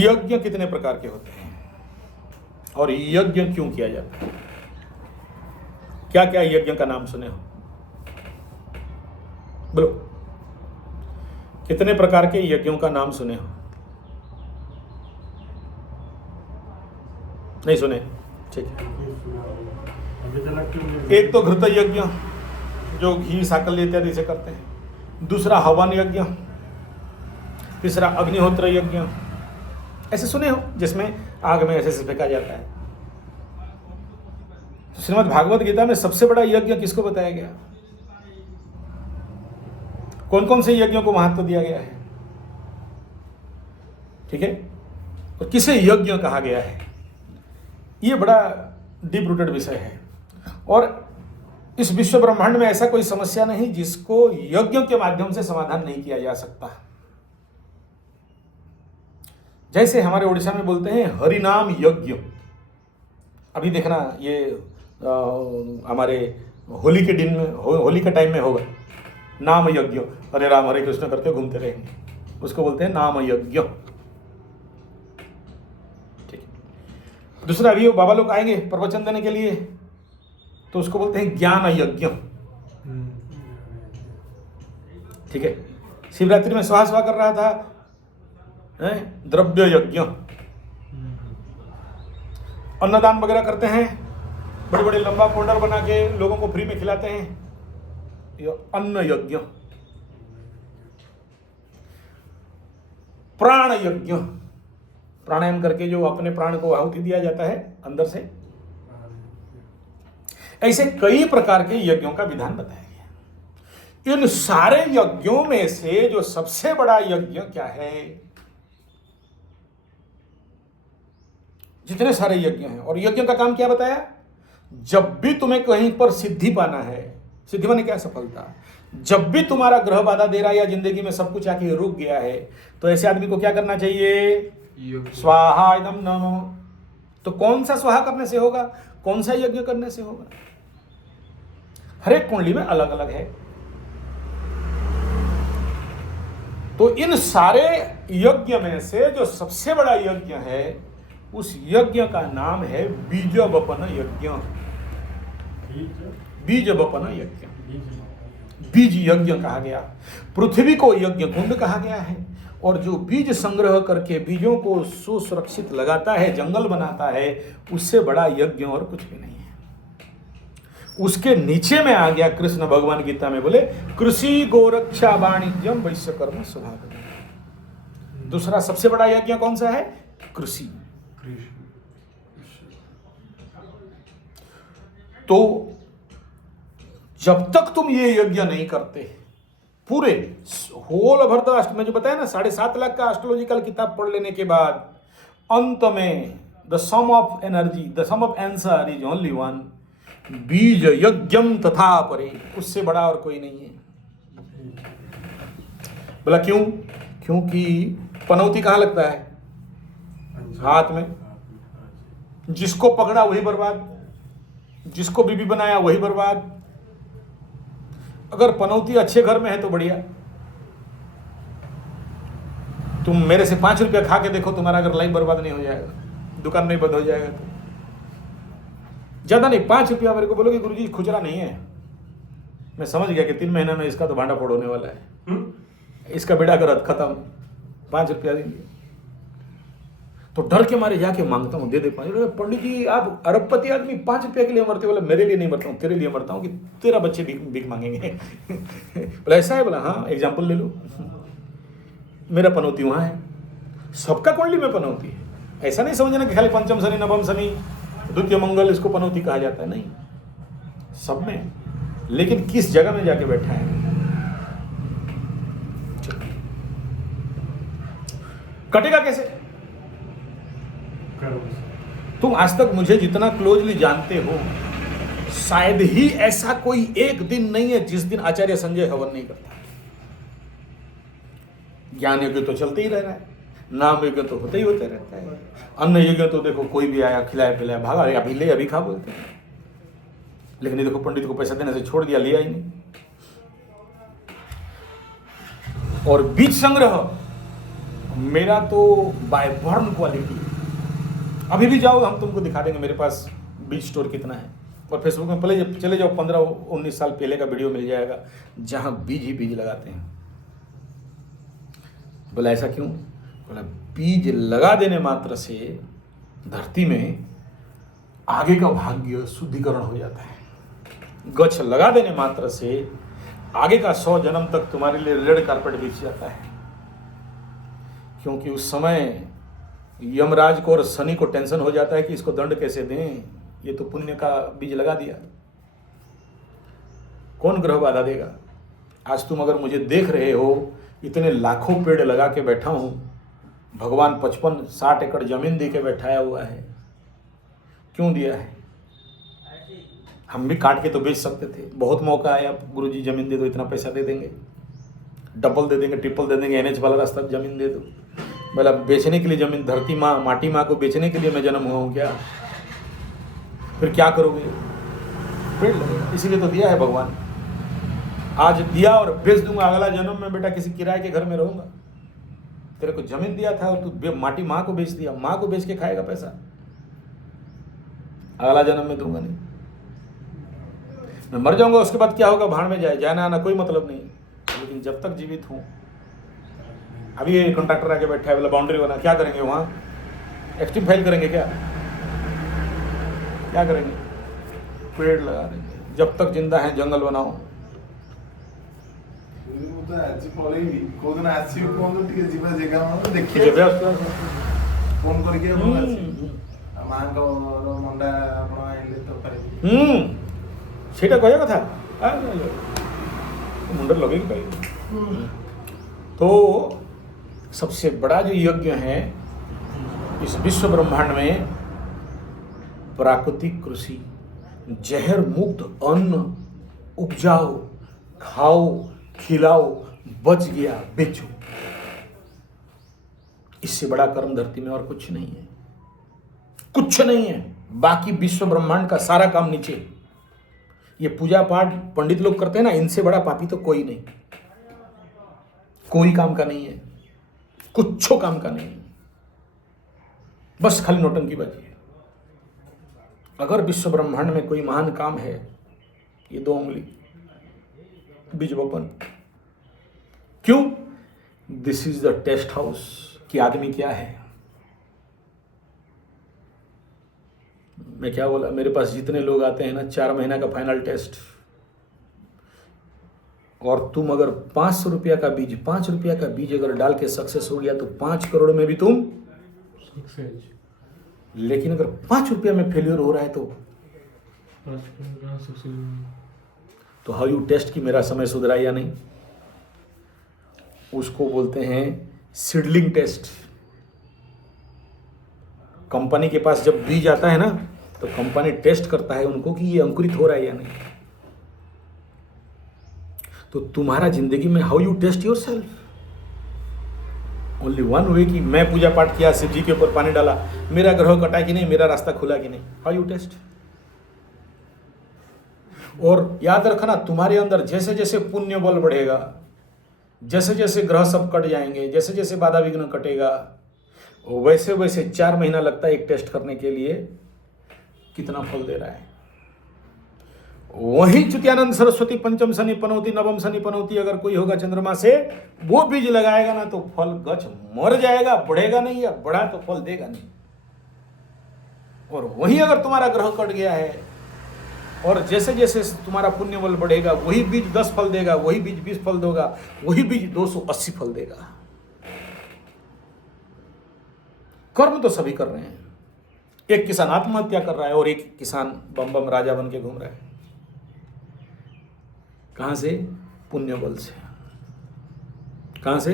यज्ञ कितने प्रकार के होते हैं और यज्ञ क्यों किया जाता है? क्या क्या यज्ञ का नाम सुने हो? बोलो, कितने प्रकार के यज्ञों का नाम सुने हो? नहीं सुने? ठीक है। एक तो घृत यज्ञ जो घी साकल इत्यादि से करते हैं, दूसरा हवन यज्ञ, तीसरा अग्निहोत्र यज्ञ। ऐसे सुने हो जिसमें आग में ऐसे फेंका जाता है। तो श्रीमद् भागवत गीता में सबसे बड़ा यज्ञ किसको बताया गया? कौन कौन से यज्ञों को महत्व दिया गया है? ठीक है, और किसे यज्ञ कहा गया है? ये बड़ा डीप रूटेड विषय है और इस विश्व ब्रह्मांड में ऐसा कोई समस्या नहीं जिसको यज्ञ के माध्यम से समाधान नहीं किया जा सकता। जैसे हमारे उड़ीसा में बोलते हैं हरिनाम यज्ञ। अभी देखना ये हमारे होली के दिन में, होली के टाइम में होगा नाम यज्ञ, हरे राम हरे कृष्ण करके घूमते रहेंगे, उसको बोलते हैं नाम यज्ञ। ठीक है। दूसरा अभी बाबा लोग आएंगे प्रवचन देने के लिए तो उसको बोलते हैं ज्ञान यज्ञ। ठीक है। शिवरात्रि में स्वाहा स्वाहा कर रहा था, द्रव्य यज्ञ। अन्नदान वगैरह करते हैं, बड़े बड़े लंबा पोंडल बना के लोगों को फ्री में खिलाते हैं, ये अन्न यज्ञ। प्राण यज्ञ, प्राणायाम करके जो अपने प्राण को आहुति दिया जाता है अंदर से। ऐसे कई प्रकार के यज्ञों का विधान बताया गया। इन सारे यज्ञों में से जो सबसे बड़ा यज्ञ क्या है? जितने सारे यज्ञ हैं, और यज्ञ का काम क्या बताया? जब भी तुम्हें कहीं पर सिद्धि पाना है, सिद्धि माने क्या? सफलता। जब भी तुम्हारा ग्रह बाधा दे रहा है या जिंदगी में सब कुछ आके रुक गया है, तो ऐसे आदमी को क्या करना चाहिए? स्वाहा इदम नमो। तो कौन सा स्वाहा करने से होगा, कौन सा यज्ञ करने से होगा? हर एक कुंडली में अलग अलग है। तो इन सारे यज्ञ में से जो सबसे बड़ा यज्ञ है, उस यज्ञ का नाम है बीज वपन यज्ञ। बीज वपन यज्ञ, बीज यज्ञ कहा गया। पृथ्वी को यज्ञ कुंड कहा गया है, और जो बीज संग्रह करके बीजों को सुसुरक्षित लगाता है, जंगल बनाता है, उससे बड़ा यज्ञ और कुछ भी नहीं है। उसके नीचे में आ गया कृष्ण भगवान गीता में बोले कृषि गोरक्षा वाणिज्यम वैश्यकर्म स्वभाव। दूसरा सबसे बड़ा यज्ञ कौन सा है? कृषि। तो जब तक तुम ये यज्ञ नहीं करते, पूरे होल ओवर द अष्ट में जो बताया ना, 7.5 लाख का एस्ट्रोलॉजिकल किताब पढ़ लेने के बाद अंत में the sum of energy, the sum of answer is only one, बीज यज्ञम तथा परे। उससे बड़ा और कोई नहीं है। बोला क्यों? क्योंकि पनौती कहां लगता है? हाथ में। जिसको पकड़ा वही बर्बाद, जिसको बीबी बनाया वही बर्बाद। अगर पनौती अच्छे घर में है तो बढ़िया। तुम मेरे से 5 रुपया खा के देखो, तुम्हारा अगर लाइफ बर्बाद नहीं हो जाएगा, दुकान नहीं बंद हो जाएगा तो। ज्यादा नहीं, 5 रुपया मेरे को बोलोगे गुरुजी खुचरा नहीं है, मैं समझ गया कि 3 महीने में इसका तो भांडा फोड़ होने वाला है, इसका बेड़ा गर्द खत्म, 5 रुपया देंगे। तो डर के मारे जाके मांगता हूँ, दे दे 5 रुपया। पंडित जी आप अरबपति आदमी 5 रुपया के लिए मरते? बोला मेरे लिए नहीं मरता हूँ, तेरे लिए मरता हूँ कि तेरा बच्चे भीख मांगेंगे। बोला ऐसा है? बोला हाँ, एग्जाम्पल ले लो, मेरा पनौती वहाँ है। सबका कुंडली में पनौती है। ऐसा नहीं समझना कि खाली पंचम शनि, नवम शनि, द्वितीय मंगल इसको पनौती कहा जाता है, नहीं, सब में। लेकिन किस जगह में जाके बैठा है? कटेगा कैसे? तुम आज तक मुझे जितना क्लोजली जानते हो, शायद ही ऐसा कोई एक दिन नहीं है जिस दिन आचार्य संजय हवन नहीं करता। ज्ञान यज्ञ तो चलते ही रह रहा है, नाम यज्ञ तो होते ही होते रहता है, अन्न यज्ञ तो देखो कोई भी आया खिलाया पिलाया भागा, अभी ले अभी खा बोलते हैं। लेकिन ये देखो पंडित को पैसा देने से छोड़ दिया, लिया ही नहीं। और बीज संग्रह मेरा तो बाय बर्न क्वालिटी है। अभी भी जाओ, हम तुमको दिखा देंगे मेरे पास बीज स्टोर कितना है। और फेसबुक में पहले चले जाओ, 15-19 साल पहले का वीडियो मिल जाएगा जहाँ बीज ही बीज लगाते हैं। बोला ऐसा क्यों? बोला बीज लगा देने मात्र से धरती में आगे का भाग्य शुद्धिकरण हो जाता है। गछ लगा देने मात्र से आगे का 100 जन्म तक तुम्हारे लिए रेड कारपेट बिछ जाता है। क्योंकि उस समय यमराज को और शनि को टेंशन हो जाता है कि इसको दंड कैसे दें, ये तो पुण्य का बीज लगा दिया, कौन ग्रह बाधा देगा। आज तुम अगर मुझे देख रहे हो, इतने लाखों पेड़ लगा के बैठा हूं, भगवान 55-60 एकड़ जमीन दे के बैठाया हुआ है। क्यों दिया है? हम भी काट के तो बेच सकते थे। बहुत मौका आया, गुरुजी जमीन दे दो, इतना पैसा दे देंगे, डबल दे देंगे, ट्रिपल दे देंगे, NH वाला रास्ता जमीन दे दो। बोला बेचने के लिए जमीन, धरती माँ माटी माँ को बेचने के लिए मैं जन्म हुआ हूँ क्या? फिर क्या करोगे? पेड़ लगेगा, इसीलिए तो दिया है भगवान। आज दिया और बेच दूंगा, अगला जन्म में बेटा किसी किराए के घर में रहूंगा। तेरे को जमीन दिया था और तू माटी माँ को बेच दिया, माँ को बेच के खाएगा पैसा, अगला जन्म में दूंगा नहीं। मैं मर जाऊंगा, उसके बाद क्या होगा? भाड़ में जाए, जाना आना कोई मतलब नहीं। लेकिन जब तक जीवित हूं, अभी ये कॉन्ट्रैक्टर आके बैठा है, बोला बाउंड्री बना, क्या करेंगे वहां? एक्सट्रीम फाइल करेंगे क्या? क्या करेंगे? पेड़ लगा देंगे। जब तक जिंदा है जंगल बनाओ। সেটা কয়া কথা मुंडर लगेगी भाई। तो सबसे बड़ा जो यज्ञ है इस विश्व ब्रह्मांड में, प्राकृतिक कृषि, जहर मुक्त अन्न उपजाओ, खाओ, खिलाओ, बच गया बेचो। इससे बड़ा कर्म धरती में और कुछ नहीं है, कुछ नहीं है। बाकी विश्व ब्रह्मांड का सारा काम नीचे। ये पूजा पाठ पंडित लोग करते हैं ना, इनसे बड़ा पापी तो कोई नहीं, कोई काम का नहीं है, कुछ काम का नहीं है, बस खाली नौटंकीबाजी है। अगर विश्व ब्रह्मांड में कोई महान काम है, ये 2 उंगली बीज बपन। क्यों? This is the test house कि आदमी क्या है। मैं क्या बोला, मेरे पास जितने लोग आते हैं ना, 4 महीना का फाइनल टेस्ट, और तुम अगर 500 रुपया का बीज, 5 रुपया का बीज अगर डाल के सक्सेस हो गया तो 5 करोड़ में भी तुम सक्सेस। लेकिन अगर 5 रुपया में फेल्यूर हो रहा है तो हाउ यू टेस्ट कि मेरा समय सुधरा या नहीं? उसको बोलते हैं सीडलिंग टेस्ट। कंपनी के पास जब बीज आता है ना, तो कंपनी टेस्ट करता है उनको कि ये अंकुरित हो रहा है या नहीं। तो तुम्हारा जिंदगी में how you test your self, only one way कि मैं पूजा पाठ किया, शिव जी के ऊपर पानी डाला, मेरा ग्रह कटा कि नहीं, मेरा रास्ता खुला कि नहीं। How you test. और याद रखना, तुम्हारे अंदर जैसे जैसे पुण्य बल बढ़ेगा, जैसे जैसे ग्रह सब कट जाएंगे, जैसे जैसे बाधा विघ्न कटेगा, वैसे वैसे 4 महीना लगता है एक टेस्ट करने के लिए कितना फल दे रहा है। वही चुत्यानंद सरस्वती पंचम शनि पनौती, नवम शनि पनौती अगर कोई होगा चंद्रमा से, वो बीज लगाएगा ना तो फल गछ मर जाएगा, बढ़ेगा नहीं, या बढ़ा तो फल देगा नहीं। और वही अगर तुम्हारा ग्रह कट गया है और जैसे जैसे तुम्हारा पुण्य बल बढ़ेगा, वही बीज 10 फल देगा, वही बीज 20 फल देगा, वही बीज 280 फल देगा। कर्म तो सभी कर रहे हैं। एक किसान आत्महत्या कर रहा है और एक किसान बम बम राजा बन के घूम रहा है। कहां से? पुण्य बल से। कहां से?